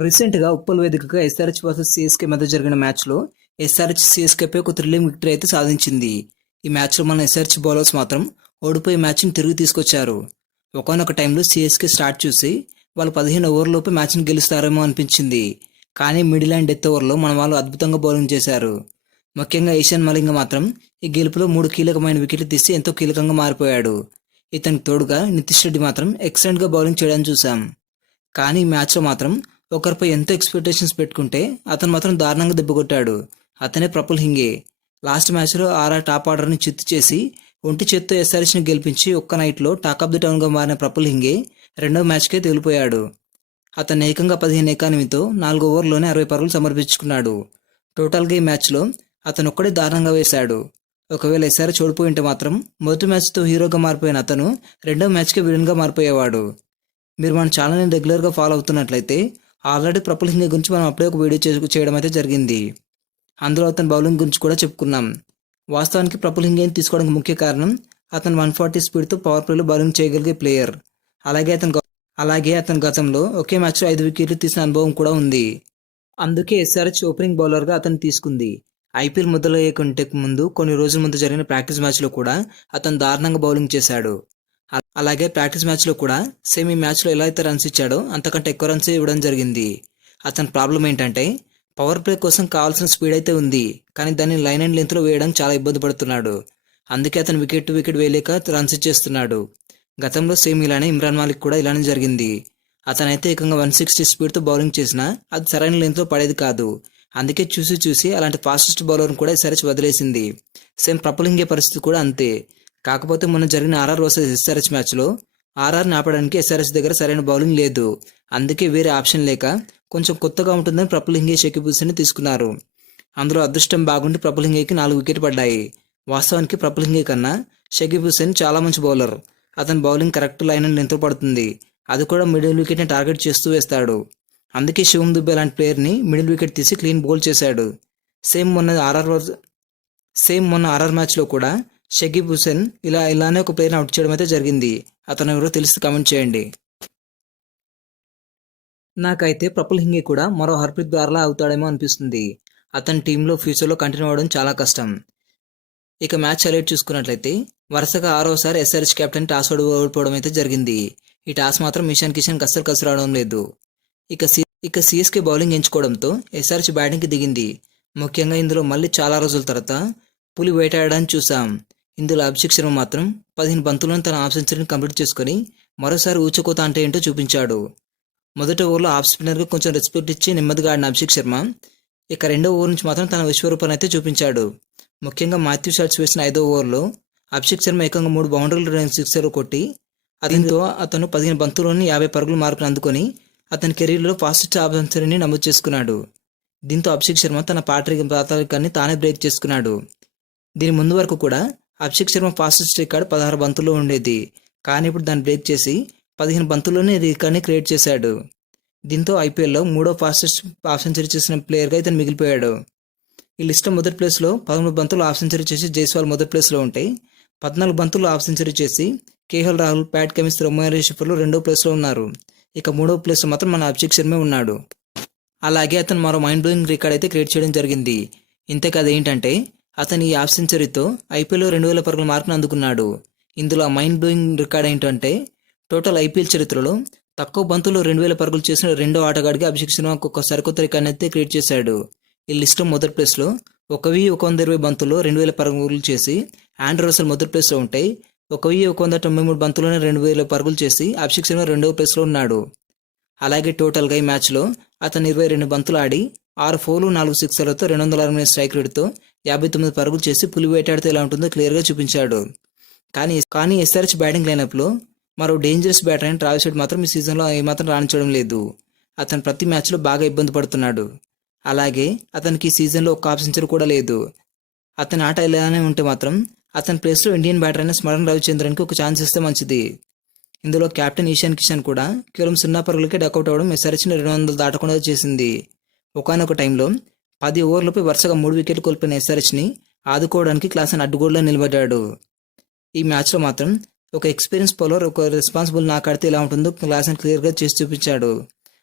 రీసెంట్‌గా ఉప్పల్ వేదికగా SRH versus CSK మధ్య జరిగిన మ్యాచ్‌లో ఎస్ఆర్‌హెచ్ సీఎస్‌కేపై ఒక థ్రిల్లింగ్ విక్టరీ అయితే సాధించింది. ఈ మ్యాచ్‌లో మన ఎస్ఆర్‌హెచ్ బౌలర్స్ మాత్రం ఓడిపోయే మ్యాచ్‌ని తిరిగి తీసుకొచ్చారు. ఒకానొక టైంలో సీఎస్‌కే స్టార్ట్ చూసి వాళ్ళు 15 ఓవర్లలోపే మ్యాచ్‌ని గెలుస్తారేమో అనిపించింది. కానీ మిడిల్ అండ్ డెత్ ఓవర్‌లో మన వాళ్ళు అద్భుతంగా బౌలింగ్ చేశారు. ముఖ్యంగా ఈశాన్ మలింగ మాత్రం ఈ గెలుపులో 3 కీలకమైన వికెట్లు తీసి ఎంతో కీలకంగా మారిపోయాడు. ఇతనికి తోడుగా నితీష్ రెడ్డి మాత్రం ఎక్సలెంట్‌గా బౌలింగ్ చేయడం చూశాం. కానీ ఈ మ్యాచ్లో మాత్రం ఒకరిపై ఎంతో ఎక్స్పెక్టేషన్స్ పెట్టుకుంటే అతను మాత్రం దారుణంగా దెబ్బకొట్టాడు. అతనే ప్రఫుల్ హింగే. లాస్ట్ మ్యాచ్లో ఆర్ఆర్ టాప్ ఆర్డర్ని చిత్తు చేసి ఒంటి చేత్తో ఎస్ఆర్హెచ్ని గెలిపించి ఒక్క నైట్లో టాక్ ఆఫ్ ది టౌన్గా మారిన ప్రఫుల్ హింగే రెండో మ్యాచ్కే తేలిపోయాడు. అతను ఏకంగా 15 ఎకానమీతో 4 ఓవర్లోనే 60 పరుగులు సమర్పించుకున్నాడు. టోటల్గా ఈ మ్యాచ్లో అతను ఒక్కడే దారుణంగా వేశాడు. ఒకవేళ ఎస్ఆర్హెచ్ ఓడిపోయి ఉంటే మాత్రం మొదటి మ్యాచ్తో హీరోగా మారిపోయిన అతను రెండో మ్యాచ్కే విలన్గా మారిపోయేవాడు. మీరు మన ఛానల్ని రెగ్యులర్గా ఫాలో అవుతున్నట్లయితే ఆల్రెడీ ప్రఫుల్ హింగే గురించి మనం అప్పుడే ఒక వీడియో చేయడం అయితే జరిగింది. అందులో అతని బౌలింగ్ గురించి కూడా చెప్పుకున్నాం. వాస్తవానికి ప్రఫుల్ హింగేని తీసుకోవడానికి ముఖ్య కారణం అతను 140 స్పీడ్తో పవర్ ప్లేలో బౌలింగ్ చేయగలిగే ప్లేయర్. అలాగే అతని గతంలో ఒకే మ్యాచ్లో 5 వికెట్లు తీసిన అనుభవం కూడా ఉంది. అందుకే ఎస్ఆర్హెచ్ ఓపెనింగ్ బౌలర్గా అతను తీసుకుంది. ఐపీఎల్ మొదలయ్యే కంటే ముందు కొన్ని రోజుల ముందు జరిగిన ప్రాక్టీస్ మ్యాచ్లో కూడా అతను దారుణంగా బౌలింగ్ చేశాడు. అలాగే ప్రాక్టీస్ మ్యాచ్లో కూడా సేమ్ ఈ మ్యాచ్లో ఎలా అయితే రన్స్ ఇచ్చాడో అంతకంటే ఎక్కువ రన్స్ ఇవ్వడం జరిగింది. అతని ప్రాబ్లం ఏంటంటే పవర్ ప్లే కోసం కావాల్సిన స్పీడ్ అయితే ఉంది, కానీ దాన్ని లైన్ అండ్ లెంత్లో వేయడం చాలా ఇబ్బంది పడుతున్నాడు. అందుకే అతను వికెట్ టు వికెట్ వేయలేక రన్స్ ఇచ్చేస్తున్నాడు. గతంలో సేమ్ ఇలానే ఇమ్రాన్ మాలిక్ కూడా ఇలానే జరిగింది. అతనైతే ఏకంగా 160 స్పీడ్తో బౌలింగ్ చేసినా అది సరైన లెంత్లో పడేది కాదు. అందుకే చూసి అలాంటి ఫాస్టెస్ట్ బౌలర్ని కూడా ఎస్ఆర్హెచ్ వదిలేసింది. సేమ్ ప్రఫుల్ హింగే పరిస్థితి కూడా అంతే. కాకపోతే మొన్న జరిగిన ఆర్ఆర్ వర్సెస్ ఎస్ఆర్హెచ్ మ్యాచ్లో ఆర్ఆర్ని ఆపడానికి ఎస్ఆర్హెచ్ దగ్గర సరైన బౌలింగ్ లేదు. అందుకే వేరే ఆప్షన్ లేక కొంచెం కొత్తగా ఉంటుందని ప్రఫుల్ హింగే షకీబ్ హుసేన్ని తీసుకున్నారు. అందులో అదృష్టం బాగుండి ప్రఫుల్ హింగేకి 4 వికెట్లు పడ్డాయి. వాస్తవానికి ప్రఫుల్ హింగే కన్నా షకీబ్ హుసేన్ చాలా మంచి బౌలర్. అతని bowling correct line and length పడుతుంది. అది కూడా మిడిల్ వికెట్ని టార్గెట్ చేస్తూ వేస్తాడు. అందుకే శివం దుబే లాంటి ప్లేయర్ని మిడిల్ వికెట్ తీసి క్లీన్ బౌల్ చేశాడు. సేమ్ మొన్న ఆర్ఆర్ మ్యాచ్లో కూడా షకీబ్ హుసేన్ ఇలానే ఒక ప్లేయర్ని అవుట్ చేయడం అయితే జరిగింది. అతను ఎవరో తెలిసి కామెంట్ చేయండి. నాకైతే ప్రఫుల్ హింగే కూడా మరో హర్ప్రీత్ బ్రార్లా అవుతాడేమో అనిపిస్తుంది. అతని టీంలో ఫ్యూచర్లో కంటిన్యూ అవ్వడం చాలా కష్టం. ఇక మ్యాచ్ హైలైట్ చూసుకున్నట్లయితే వరుసగా 6వసారి ఎస్ఆర్హెచ్ కెప్టెన్ టాస్ ఓడిపోవడం అయితే జరిగింది. ఈ టాస్ మాత్రం ఇషాన్ కిషన్ అస్సలు కలిసి రావడం లేదు. ఇక సిఎస్కే బౌలింగ్ ఎంచుకోవడంతో ఎస్ఆర్హెచ్ బ్యాటింగ్కి దిగింది. ముఖ్యంగా ఇందులో మళ్ళీ చాలా రోజుల తర్వాత పులి వేటాడడానికి చూసాం. ఇందులో అభిషేక్ శర్మ మాత్రం 15 బంతులను తన హాఫ్ సెంచరీని కంప్లీట్ చేసుకుని మరోసారి ఊచకోత అంటే ఏంటో చూపించాడు. మొదటి ఓవర్లో ఆఫ్ స్పిన్నర్గా కొంచెం రెస్పెక్ట్ ఇచ్చి నెమ్మదిగా ఆడిన అభిషేక్ శర్మ ఇక రెండో ఓవర్ నుంచి మాత్రం తన విశ్వరూపాన్ని అయితే చూపించాడు. ముఖ్యంగా మాథ్యూ షాట్స్ వేసిన 5వ ఓవర్లో అభిషేక్ శర్మ ఏకంగా 3 బౌండరీలు సిక్సర్ కొట్టి దీంతో అతను 15 బంతుల్లోని 50 పరుగుల మార్కును అందుకొని అతని కెరీర్లో ఫాస్టెస్ట్ హాఫ్ సెంచరీని నమోదు చేసుకున్నాడు. దీంతో అభిషేక్ శర్మ తన పాతాళికాన్ని తానే బ్రేక్ చేసుకున్నాడు. దీని ముందు వరకు కూడా అభిషేక్ శర్మ ఫాస్టెస్ట్ రికార్డ్ 16 బంతుల్లో ఉండేది. కానీ ఇప్పుడు దాన్ని బ్రేక్ చేసి 15 బంతుల్లోనే రికార్డ్ని క్రియేట్ చేశాడు. దీంతో ఐపీఎల్లో 3వ ఫాస్టెస్ట్ హాఫ్ సెంచరీ చేసిన ప్లేయర్గా ఇతను మిగిలిపోయాడు. ఈ లిస్ట్లో మొదటి ప్లేస్లో 13 బంతులు హాఫ్ సెంచరీ చేసి జైస్వాల్ మొదటి ప్లేస్లో ఉంటే 14 బంతులు హాఫ్ సెంచరీ చేసి KL Rahul, Pat Cummins, Romario షిఫర్లు 2వ ప్లేస్లో ఉన్నారు. ఇక 3వ ప్లేస్లో మాత్రం మన అభిషేక్ శర్మే ఉన్నాడు. అలాగే అతను మరో మైండ్ బ్లోయింగ్ రికార్డ్ అయితే క్రియేట్ చేయడం జరిగింది. ఇంతకు అదేంటంటే అతను ఈ హాఫ్ సెంచరీతో ఐపీఎల్లో 2000 పరుగుల మార్కును అందుకున్నాడు. ఇందులో ఆ మైండ్ బ్లోయింగ్ రికార్డ్ ఏంటంటే టోటల్ ఐపీఎల్ చరిత్రలో తక్కువ బంతుల్లో 2000 పరుగులు చేసిన రెండో ఆటగాడిగా అభిషేక్ శర్మ ఒక సరికొత్త రికార్డ్ అయితే క్రియేట్ చేశాడు. ఈ లిస్ట్లో మొదటి ప్లేస్లో 1,120 బంతుల్లో 2000 పరుగులు చేసి ఆండ్రూ రసెల్ మొదటి ప్లేస్లో ఉంటే 1,193 బంతుల్లోనే 2000 పరుగులు చేసి అభిషేక్ శర్మ 2వ ప్లేస్లో ఉన్నాడు. అలాగే టోటల్గా ఈ మ్యాచ్లో అతను 22 బంతులు ఆడి 6 ఫోర్లు 4 సిక్సర్లతో 268 స్ట్రైక్ రేట్తో 59 పరుగులు చేసి పులి వేటాడితే ఎలా ఉంటుందో క్లియర్గా చూపించాడు. కానీ ఎస్ఆర్హెచ్ బ్యాటింగ్ లైనప్లో మరో డేంజరస్ బ్యాటర్ అయిన ట్రావిస్ హెడ్ మాత్రం ఈ సీజన్లో ఏమాత్రం రాణించడం లేదు. అతను ప్రతి మ్యాచ్లో బాగా ఇబ్బంది పడుతున్నాడు. అలాగే అతనికి ఈ సీజన్లో ఒక హాఫ్ సెంచరీ కూడా లేదు. అతని ఆట ఇలానే ఉంటే మాత్రం అతని ప్లేస్లో ఇండియన్ బ్యాటర్ అయిన స్మరణ్ రవిచంద్రన్కి ఒక ఛాన్స్ ఇస్తే మంచిది. ఇందులో కెప్టెన్ ఈశాన్ కిషన్ కూడా కేవలం 0 పరుగులకే డకౌట్ అవ్వడం ఎస్ఆర్హెచ్ని 200 దాటకుండా చేసింది. ఒకానొక టైంలో 10 ఓవర్లపై వరుసగా 3 వికెట్లు కోల్పోయిన ఎస్ఆర్హెచ్ని ఆదుకోవడానికి క్లాసన్ అడ్డుగోడలో నిలబడ్డాడు. ఈ మ్యాచ్లో మాత్రం ఒక ఎక్స్పీరియన్స్ బౌలర్ ఒక రెస్పాన్సిబుల్ నాకాడితే ఎలా ఉంటుందో క్లాసన్ క్లియర్గా చేసి చూపించాడు.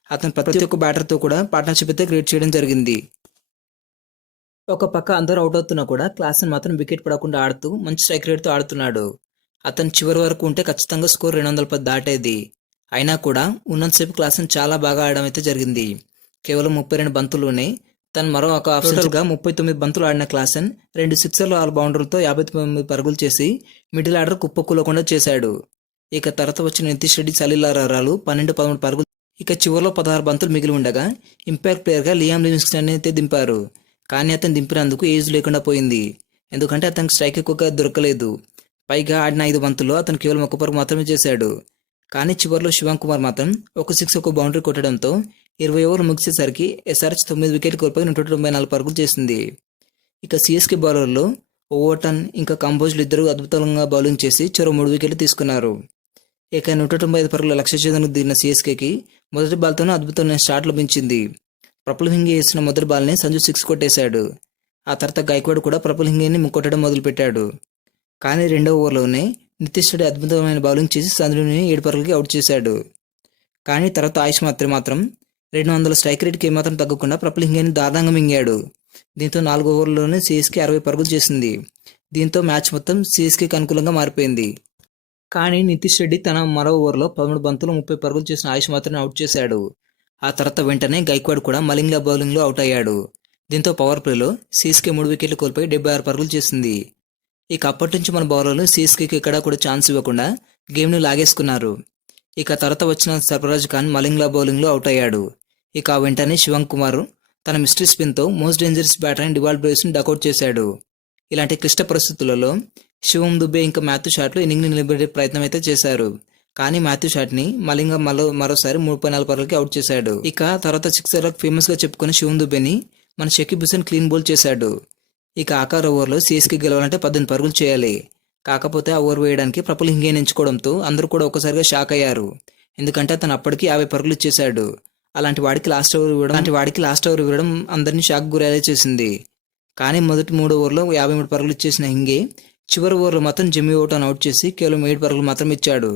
అతను ప్రతి ఒక్క బ్యాటర్తో కూడా పార్ట్నర్షిప్ అయితే క్రియేట్ చేయడం జరిగింది. ఒక పక్క అందరూ అవుట్ అవుతున్నా కూడా క్లాసన్ మాత్రం వికెట్ పడకుండా ఆడుతూ మంచి స్ట్రైక్ రేట్తో ఆడుతున్నాడు. అతను చివరి వరకు ఉంటే ఖచ్చితంగా స్కోర్ 210 దాటేది. అయినా కూడా ఉన్నంతసేపు క్లాసన్ చాలా బాగా ఆడడం అయితే జరిగింది. కేవలం 32 బంతుల్లోనే తను మరో ఒక టోటల్గా 39 బంతులు ఆడిన క్లాసన్ 2 సిక్సర్లు 6 బౌండర్లతో 59 పరుగులు చేసి మిడిల్ ఆర్డర్ కుప్పకూలకుండా చేశాడు. ఇక తర్వాత వచ్చిన నితీష్ రెడ్డి, సలీల్ అరోరాలు 12-13 పరుగులు. ఇక చివరిలో 16 బంతులు మిగిలి ఉండగా ఇంపాక్ట్ ప్లేయర్గా లియామ్ లివింగ్స్టన్ అయితే దింపారు. కానీ అతను దింపినందుకు ఏజ్ లేకుండా పోయింది. ఎందుకంటే అతనికి స్ట్రైక్ ఎక్కువగా దొరకలేదు. పైగా ఆడిన 5 బంతుల్లో అతను కేవలం 1 పరుగు మాత్రమే చేశాడు. కానీ చివరిలో శివం కుమార్ మాత్రం ఒక 6 ఒక బౌండరీ కొట్టడంతో 20 ఓవర్లు ముగిసేసరికి ఎస్ఆర్హెచ్ 9 వికెట్లు కోల్పోయి 194 పరుగులు చేసింది. ఇక సిఎస్కే బౌలర్లో ఓవర్టన్ ఇంకా కంబోజ్లు ఇద్దరు అద్భుతంగా బౌలింగ్ చేసి చెరో 3 వికెట్లు తీసుకున్నారు. ఇక 195 పరుగుల లక్ష్య ఛేదనకు దిగిన సిఎస్కేకి మొదటి బాల్తోనే అద్భుతమైన స్టార్ట్ లభించింది. ప్రపుల్ హింగే వేసిన మొదటి బాల్ని సంజు 6 కొట్టేశాడు. ఆ తర్వాత గైక్వాడ్ కూడా ప్రపుల్ హింగేని కొట్టడం మొదలుపెట్టాడు. కానీ రెండవ ఓవర్లోనే నితీష్ రెడ్డి అద్భుతమైన బౌలింగ్ చేసి సంజుని 7 పరుగులకి అవుట్ చేశాడు. కానీ తర్వాత ఆయుష్ మాత్రం 200 స్ట్రైక్ రేట్కి ఏమాత్రం తగ్గకుండా ప్రపుల్ హింగేని దారుణంగా మింగాడు. దీంతో 4 ఓవర్లలోనే సిఎస్కే 60 పరుగులు చేసింది. దీంతో మ్యాచ్ మొత్తం సిఎస్కేకి అనుకూలంగా మారిపోయింది. కానీ నితీష్ రెడ్డి తన మరో ఓవర్లో 13 బంతులు 30 పరుగులు చేసిన ఆయుష్ మాత్రమే అవుట్ చేశాడు. ఆ తర్వాత వెంటనే గైక్వాడ్ కూడా మలింగా బౌలింగ్లో అవుట్ అయ్యాడు. దీంతో పవర్ ప్లేలో సిఎస్కే 3 వికెట్లు కోల్పోయి 76 పరుగులు చేసింది. ఇక అప్పటి నుంచి మన బౌలర్లు సిఎస్కేకి ఎక్కడా కూడా ఛాన్స్ ఇవ్వకుండా గేమ్ను లాగేసుకున్నారు. ఇక తర్వాత వచ్చిన సర్ఫరాజ్ ఖాన్ మలింగ్లా బౌలింగ్లో అవుట్ అయ్యాడు. ఇక వెంటనే శివం కుమార్ తన మిస్టరీ స్పిన్తో మోస్ట్ డేంజరస్ బ్యాటర్ అయిన డివాల్డ్ బ్రేవ్స్ని డకౌట్ చేశాడు. ఇలాంటి క్లిష్ట పరిస్థితులలో శివం దుబే ఇంకా మాథ్యూ షాట్లు ఇన్నింగ్ని నిలబెట్టే ప్రయత్నం అయితే చేశారు. కానీ మాథ్యూ షాట్ని మలింగా మరోసారి 34 పరుగులకి అవుట్ చేశాడు. ఇక తర్వాత సిక్సర్లకు ఫేమస్గా చెప్పుకున్న శివం దుబేని మన షకీబ్ హుసేన్ క్లీన్ బౌల్ చేశాడు. ఇక ఆఖరి ఓవర్లో సిఎస్కే గెలవాలంటే 18 పరుగులు చేయాలి. కాకపోతే ఆ ఓవర్ వేయడానికి ప్రపుల్ హింగేని ఎంచుకోవడంతో అందరూ కూడా ఒక్కసారిగా షాక్ అయ్యారు. ఎందుకంటే అతను అప్పటికి 50 పరుగులు ఇచ్చేశాడు. అలాంటి వాడికి లాస్ట్ ఓవర్ ఇవ్వడం అందరినీ షాక్ గురయ్యేలా చేసింది. కానీ మొదటి 3 ఓవర్లో 53 పరుగులు ఇచ్చేసిన హింగే చివరి ఓవర్లో మాత్రం జిమ్మీ ఓటన్ అవుట్ చేసి కేవలం 7 పరుగులు మాత్రం ఇచ్చాడు.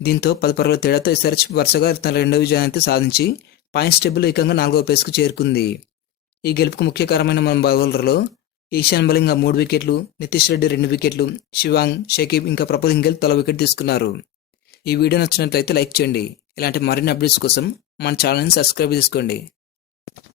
దీంతో 10 పరుగుల తేడాతో ఎస్ఆర్హెచ్ వరుసగా తన రెండవ విజయాన్ని సాధించి పాయింట్స్ టేబుల్ ఏకంగా 4వ ప్లేస్కు చేరుకుంది. ఈ గెలుపుకు ముఖ్య కారణమైన మన బౌలర్లలో ఈశాన్ బలింగా 3 వికెట్లు, నితీష్ రెడ్డి 2 వికెట్లు, శివాంగ్, షకీబ్ ఇంకా ప్రపుల్ హింగేల్ తల వికెట్ తీసుకున్నారు. ఈ వీడియో నచ్చినట్లయితే లైక్ చేయండి. ఇలాంటి మరిన్ని అప్డేట్స్ కోసం మన ఛానల్ని సబ్స్క్రైబ్ చేసుకోండి.